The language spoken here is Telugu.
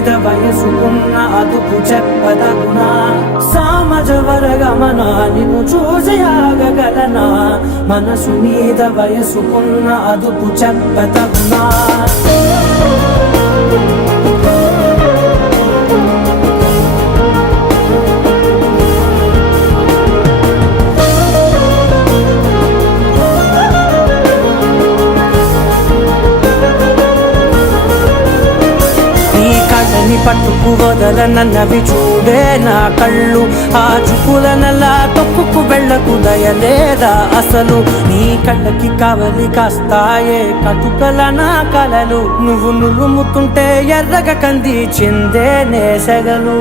మీద వయసుకున్న అదుపు చెప్పదగునా సామజవరగమన నిన్ను చూసి ఆగగలనా మనసు మీద వయసుకున్న అదుపు చెప్పదగునా పట్టుకు వదలనన్నవి చూడే నా కళ్ళు ఆ చూపులనలా తొక్కుకు వెళ్ళకు దయలేదా అసలు నీ కళ్ళకి కావలి కాస్తాయే కటుకల నా కలలు నువ్వు నురుముతుంటే ఎర్రగ కంది చిందే నేసగలు